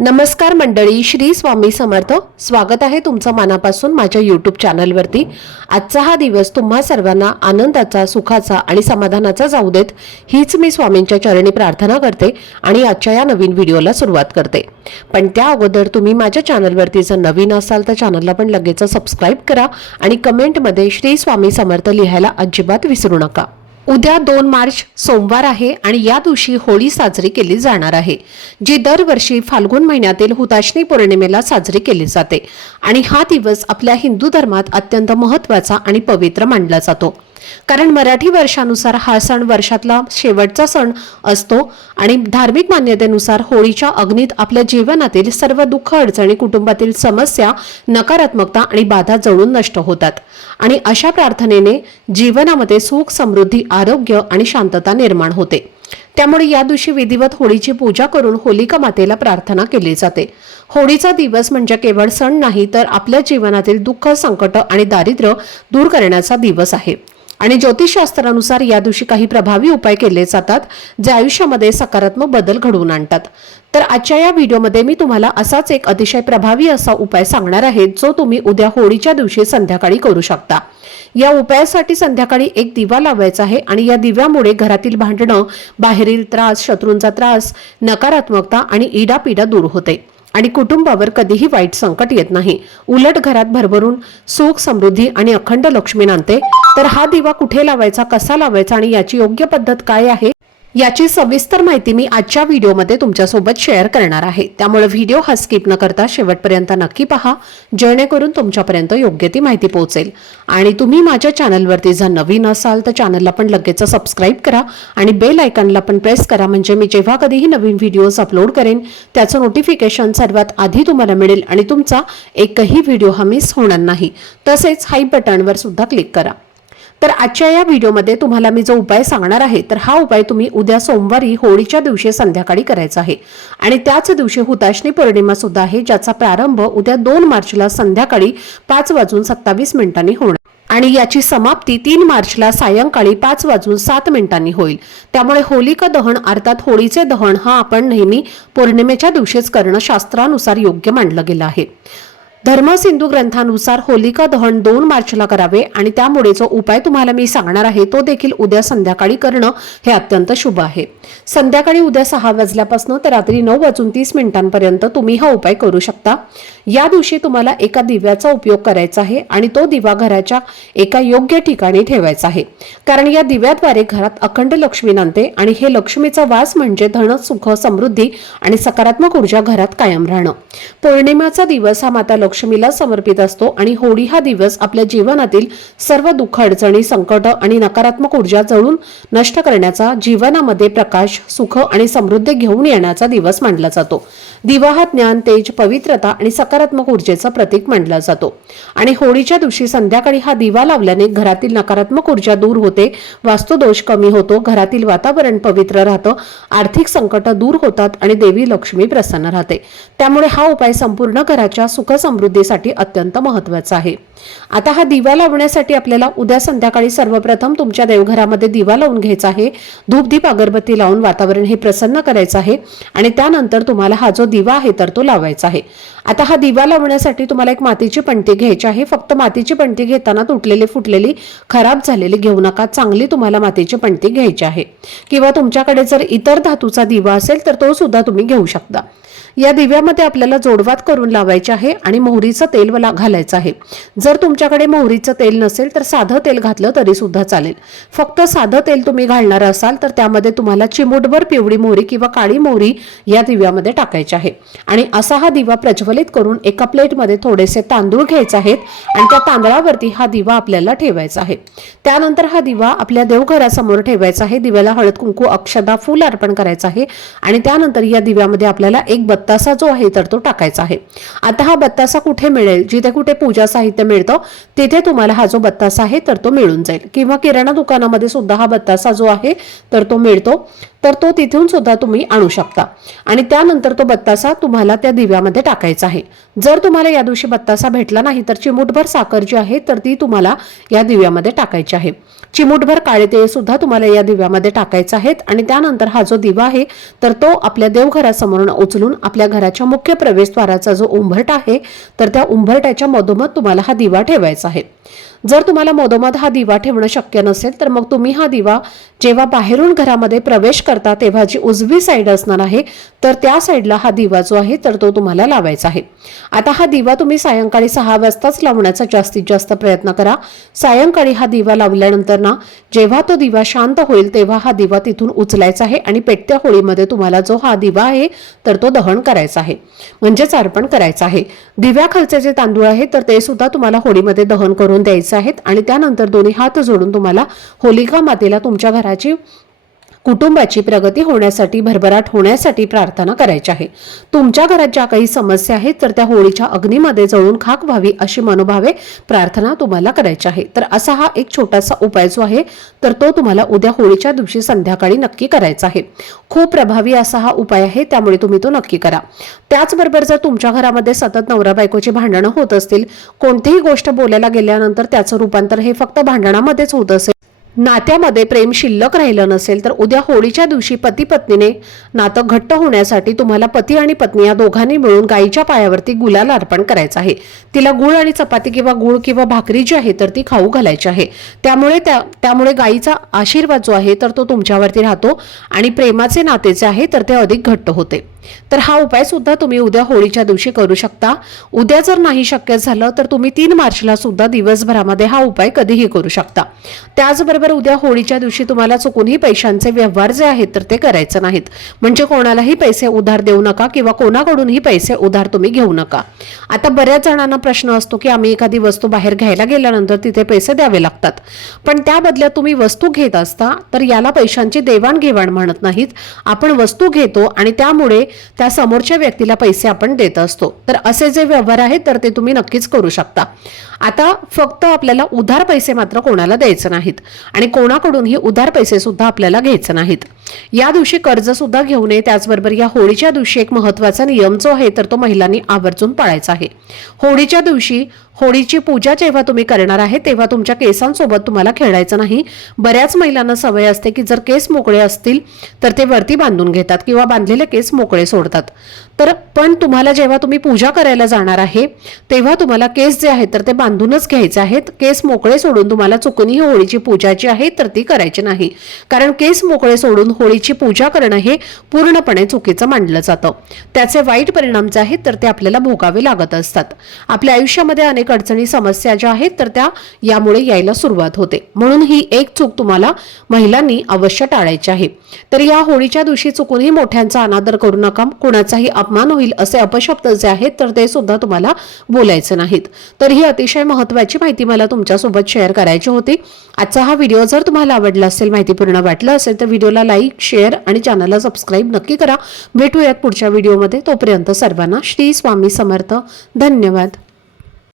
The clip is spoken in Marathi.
नमस्कार मंडळी, श्री स्वामी समर्थ. स्वागत आहे तुमचं मनापासून माझ्या यूट्यूब चॅनलवरती. आजचा हा दिवस तुम्हा सर्वांना आनंदाचा, सुखाचा आणि समाधानाचा जाऊ देत, हीच मी स्वामींच्या चरणी प्रार्थना करते आणि आजच्या या नवीन व्हिडिओला सुरुवात करते. पण त्या अगोदर तुम्ही माझ्या चॅनलवरती जर नवीन असाल तर चॅनलला पण लगेच सबस्क्राईब करा आणि कमेंटमध्ये श्री स्वामी समर्थ लिहायला अजिबात विसरू नका. उद्या 2 मार्च सोमवार आहे आणि या दिवशी होळी साजरी केली जाणार आहे, जी दरवर्षी फाल्गुन महिन्यातील हुताशनी पौर्णिमेला साजरी केली जाते. आणि हा दिवस आपल्या हिंदू धर्मात अत्यंत महत्त्वाचा आणि पवित्र मानला जातो, कारण मराठी वर्षानुसार हा सण वर्षातला शेवटचा सण असतो आणि धार्मिक मान्यतेनुसार होळीच्या अग्नीत आपल्या जीवनातील सर्व दुःख, अडचणी, कुटुंबातील समस्या, नकारात्मकता आणि बाधा जळून नष्ट होतात आणि अशा प्रार्थनेने जीवनामध्ये सुख, समृद्धी, आरोग्य आणि शांतता निर्माण होते. त्यामुळे या दिवशी विधिवत होळीची पूजा करून होलिका मातेला प्रार्थना केली जाते. होळीचा दिवस म्हणजे केवळ सण नाही, तर आपल्या जीवनातील दुःख, संकट आणि दारिद्र्य दूर करण्याचा दिवस आहे. आणि ज्योतिषशास्त्रानुसार या दिवशी काही प्रभावी उपाय केले जातात, जे आयुष्यामध्ये सकारात्मक बदल घडवून आणतात. तर आजच्या या व्हिडिओमध्ये मी तुम्हाला असाच एक अतिशय प्रभावी असा उपाय सांगणार आहे, जो तुम्ही उद्या होळीच्या दिवशी संध्याकाळी करू शकता. या उपायासाठी संध्याकाळी एक दिवा लावायचा आहे आणि या दिव्यामुळे घरातील भांडणं, बाहेरील त्रास, शत्रूंचा त्रास, नकारात्मकता आणि इडापिडा दूर होते आणि कुटुंबावर कधीही वाईट संकट येत नाही. उलट घरात भरभरून सुख, समृद्धी आणि अखंड लक्ष्मी नांदते. तर हा दिवा कुठे लावायचा, कसा लावायचा आणि याची योग्य पद्धत काय आहे, याची सविस्तर माहिती मी आजच्या व्हिडिओमध्ये तुमच्यासोबत शेअर करणार आहे. त्यामुळे व्हिडिओ हा स्किप न करता शेवटपर्यंत नक्की पहा, जेणेकरून तुमच्यापर्यंत योग्य ती माहिती पोहोचेल. आणि तुम्ही माझ्या चॅनलवरती जर नवीन असाल तर चॅनलला पण लगेच सबस्क्राईब करा आणि बेल आयकॉनला पण प्रेस करा, म्हणजे मी जेव्हा कधीही नवीन व्हिडिओज अपलोड करेन त्याचं नोटिफिकेशन सर्वात आधी तुम्हाला मिळेल आणि तुमचा एकही व्हिडिओ हा मिस होणार नाही. तसेच हाई बटनवर सुद्धा क्लिक करा. तर आजच्या या व्हिडिओमध्ये तुम्हाला मी जो उपाय सांगणार आहे, तर हा उपाय तुम्ही उद्या सोमवारी होळीच्या दिवशी संध्याकाळी करायचा आहे. आणि त्याच दिवशी हुताशनी पौर्णिमा सुद्धा आहे, ज्याचा प्रारंभ उद्या 2 मार्चला संध्याकाळी 5:27 होणार आणि याची समाप्ती 3 मार्चला सायंकाळी 5:07 होईल. त्यामुळे होलिका दहन अर्थात होळीचे दहन हा आपण नेहमी पौर्णिमेच्या दिवशीच करणं शास्त्रानुसार योग्य मानलं गेलं आहे. धर्मसिंधू ग्रंथानुसार होलिका दहन 2 मार्चला करावे आणि त्यामुळे जो उपाय तुम्हाला मी सांगणार आहे तो देखील उद्या संध्याकाळी करणं हे अत्यंत शुभ आहे. संध्याकाळी उद्या 6 वाजल्यापासून तर रात्री 9:30 तुम्ही हा उपाय करू शकता. या दिवशी तुम्हाला एका दिव्याचा उपयोग करायचा आहे आणि तो दिवा घराच्या एका योग्य ठिकाणी ठेवायचा आहे, कारण या दिव्याद्वारे घरात अखंड लक्ष्मी नांदते आणि हे लक्ष्मीचा वास म्हणजे धन, सुख, समृद्धी आणि सकारात्मक ऊर्जा घरात कायम राहणं. पौर्णिमेचा दिवस हा माता लक्ष्मीला समर्पित असतो आणि होळी हा दिवस आपल्या जीवनातील सर्व दुःख, अडचणी, संकट आणि नकारात्मक ऊर्जा जळून नष्ट करण्याचा, जीवनामध्ये प्रकाश, सुख आणि समृद्धी घेऊन येण्याचा दिवस मानला जातो. दिवा हा ज्ञान, तेज, पवित्रता आणि सकारात्मक ऊर्जेचं प्रतीक मानला जातो. आणि होळीच्या दिवशी संध्याकाळी हा दिवा लावल्याने घरातील नकारात्मक ऊर्जा दूर होते, वास्तुदोष कमी होतो, घरातील वातावरण पवित्र राहतं, आर्थिक संकट दूर होतात आणि देवी लक्ष्मी प्रसन्न राहते. त्यामुळे हा उपाय संपूर्ण घराच्या सुख समृद्धीसाठी अत्यंत महत्त्वाचा आहे. आता हा दिवा लावण्यासाठी आपल्याला उद्या संध्याकाळी सर्वप्रथम तुमच्या देवघरामध्ये दिवा लावून घ्यायचा आहे. धूपदीप अगरबत्ती लावून वातावरण हे प्रसन्न करायचं आहे आणि त्यानंतर तुम्हाला हा जो दिवा आहे तर तो लावायचा आहे. आता हा दिवा लावण्यासाठी तुम्हाला एक मातीची पणती घ्यायची आहे. फक्त मातीची पणती घेताना तुटलेली, फुटलेली, खराब झालेली घेऊ नका. चांगली तुम्हाला मातीची पणती घ्यायची आहे, किंवा तुमच्याकडे जर इतर धातूचा दिवा असेल तर तो सुद्धा तुम्ही घेऊ शकता. या दिव्यामध्ये आपल्याला जोडवात करून लावायचे आहे आणि मोहरीचं तेल घालायचं आहे. जर तुमच्याकडे मोहरीचं तेल नसेल तर साधं तेल घातलं तरी सुद्धा चालेल. फक्त साधं तेल तुम्ही घालणार असाल तर त्यामध्ये तुम्हाला चिमूटभर पिवळी मोहरी किंवा काळी मोहरी या दिव्यामध्ये टाकायची आहे. आणि असा हा दिवा प्रज्वलित करून एका प्लेटमध्ये थोडेसे तांदूळ घ्यायचे आहेत आणि त्या तांदळावरती हा दिवा आपल्याला ठेवायचा आहे. त्यानंतर हा दिवा आपल्या देवघरासमोर ठेवायचा आहे. दिव्याला हळद, कुंकू, अक्षदा, फूल अर्पण करायचं आहे आणि त्यानंतर या दिव्यामध्ये आपल्याला एक बत्तासा जो आहे तर तो टाकायचा आहे. आता हा बत्तासा कुठे मिळेल, जिथे कुठे पूजा साहित्य मिळतं तिथे तुम्हाला हा जो बत्तासा आहे तर तो मिळून जाईल, किंवा किराणा दुकानामध्ये सुद्धा हा बत्तासा जो आहे तर तो मिळतो. तर तो तिथून सुद्धा तुम्ही आणू शकता आणि त्यानंतर तो बत्तासा तुम्हाला त्या दिव्यामध्ये टाकायचा आहे. जर तुम्हाला या दिवशी बत्तासा भेटला नाही तर चिमूटभर साखर जी आहे तर ती तुम्हाला या दिव्यामध्ये टाकायची आहे. चिमूटभर काळे तेल सुद्धा तुम्हाला या दिव्यामध्ये टाकायचं आहे आणि त्यानंतर हा जो दिवा आहे तर तो आपल्या देवघरासमोरून उचलून आपल्या घराच्या मुख्य प्रवेशद्वाराचा जो उंबरठा आहे तर त्या उंबरठ्याच्या मधोमध तुम्हाला हा दिवा ठेवायचा आहे. जर तुम्हाला मधोमध हा दिवा ठेवणं शक्य नसेल तर मग तुम्ही हा दिवा जेव्हा बाहेरून घरामध्ये प्रवेश करता तेव्हा जी उजवी साईड असणार आहे तर त्या साईडला हा दिवा जो आहे तर तो तुम्हाला लावायचा आहे. आता हा दिवा तुम्ही सायंकाळी 6 वाजताच लावण्याचा जास्तीत जास्त प्रयत्न करा. सायंकाळी हा दिवा लावल्यानंतर ना जेव्हा तो दिवा शांत होईल तेव्हा हा दिवा तिथून उचलायचा आहे आणि पेटत्या होळीमध्ये तुम्हाला जो हा दिवा आहे तर तो दहन करायचा आहे, म्हणजेच अर्पण करायचं आहे. दिव्याखालचे जे तांदूळ आहे तर ते सुद्धा तुम्हाला होळीमध्ये दहन करून द्यायचे आहेत आणि त्यानंतर दोन्ही हात जोडून तुम्हाला होलिका मातेला तुमच्या घराची कुटुंबाची प्रगती होण्यासाठी, भरभराट होण्यासाठी प्रार्थना करायची आहे. तुमच्या घरात ज्या काही समस्या आहेत तर त्या होळीच्या अग्नीमध्ये जळून खाक व्हावी अशी मनोभावे प्रार्थना तुम्हाला करायची आहे. तर असा हा एक छोटासा उपाय जो आहे तर तो तुम्हाला उद्या होळीच्या दिवशी संध्याकाळी नक्की करायचा आहे. खूप प्रभावी असा हा उपाय आहे, त्यामुळे तुम्ही तो नक्की करा. त्याचबरोबर जर तुमच्या घरामध्ये सतत नवरा बायकोची भांडणं होत असतील, कोणतीही गोष्ट बोलायला गेल्यानंतर त्याचं रूपांतर हे फक्त भांडणामध्येच होत असेल, नात्यामध्ये प्रेम शिल्लक राहिलं नसेल तर उद्या होळीच्या दिवशी पती पत्नीने नातं घट्ट होण्यासाठी तुम्हाला पती आणि पत्नी या दोघांनी मिळून गायीच्या पायावरती गुलाल अर्पण करायचं आहे. तिला गुळ आणि चपाती किंवा गुळ किंवा भाकरी जी आहे तर ती खाऊ घालायची आहे. त्यामुळे गायीचा आशीर्वाद जो आहे तर तो तुमच्यावरती राहतो आणि प्रेमाचे नाते जे आहे तर ते अधिक घट्ट होते. तर हा उपाय सुद्धा तुम्ही उद्या होळीच्या दिवशी करू शकता. उद्या जर नाही शक्य झालं तर तुम्ही 3 मार्चला सुद्धा दिवसभरामध्ये हा उपाय कधीही करू शकता. त्याचबरोबर उद्या होळीच्या दिवशी तुम्हाला चुकूनही पैशांचे व्यवहार जे आहेत तर ते करायचे नाहीत. म्हणजे कोणालाही पैसे उधार देऊ नका किंवा कोणाकडूनही पैसे उधार तुम्ही घेऊ नका. आता बऱ्याच जणांना प्रश्न असतो की आम्ही एखादी वस्तू बाहेर घ्यायला गेल्यानंतर तिथे पैसे द्यावे लागतात, पण त्या बदल्यात तुम्ही वस्तू घेत असता तर याला पैशांची देवाणघेवाण म्हणत नाहीत. आपण वस्तू घेतो आणि त्यामुळे त्या समोरच्या व्यक्तीला पैसे आपण देत असतो. तर असे जे व्यवहार आहेत तर ते तुम्ही नक्कीच करू शकता. आता फक्त आपल्याला उधार पैसे मात्र कोणाला द्यायचे नाहीत आणि कोणाकडूनही उधार पैसे सुद्धा आपल्याला घ्यायचे नाहीत. या दिवशी कर्ज सुद्धा घेऊ नये. त्याचबरोबर या होळीच्या दिवशी एक महत्त्वाचा नियम जो आहे तर तो महिलांनी आवर्जून पाळायचा आहे. होळीच्या दिवशी होळीची पूजा जेव्हा तुम्ही करणार आहे तेव्हा तुमच्या केसांसोबत तुम्हाला खेळायचं नाही. बऱ्याच महिलांना सवय असते की जर केस मोकळे असतील तर ते वरती बांधून घेतात किंवा बांधलेले केस मोकळे सोडतात. पण तुम्हाला जेव्हा तुम्ही पूजा करायला जाणार आहे तेव्हा तुम्हाला केस जे आहेत तर ते बांधूनच घ्यायचे आहेत. केस मोकळे सोडून तुम्हाला चुकूनही होळीची पूजा जी आहे तर ती करायची नाही, कारण केस मोकळे सोडून होळीची पूजा करणं हे पूर्णपणे चुकीचं मानलं जातं. त्याचे वाईट परिणाम जे आहेत तर ते आपल्याला भोगावे लागत असतात. आपल्या आयुष्यामध्ये अनेक अडचणी, समस्या ज्या आहेत तर त्या यामुळे यायला सुरुवात होते. म्हणून ही एक चूक तुम्हाला महिलांनी अवश्य टाळायची आहे. तर या होळीच्या दिवशी चुकूनही मोठ्यांचा अनादर करू नका. कोणाचाही अपमान होईल असे अपशब्द जे आहेत तर ते सुद्धा तुम्हाला बोलायचे नाहीत. तर ही अतिशय महत्त्वाची माहिती मला तुमच्यासोबत शेअर करायची होती. आजचा हा व्हिडिओ जर तुम्हाला आवडला असेल, माहितीपूर्ण वाटला असेल तर व्हिडिओला लाईक, शेअर आणि चॅनलला सबस्क्राईब नक्की करा. भेटूयात पुढच्या व्हिडिओमध्ये. तोपर्यंत सर्वांना श्री स्वामी समर्थ. धन्यवाद.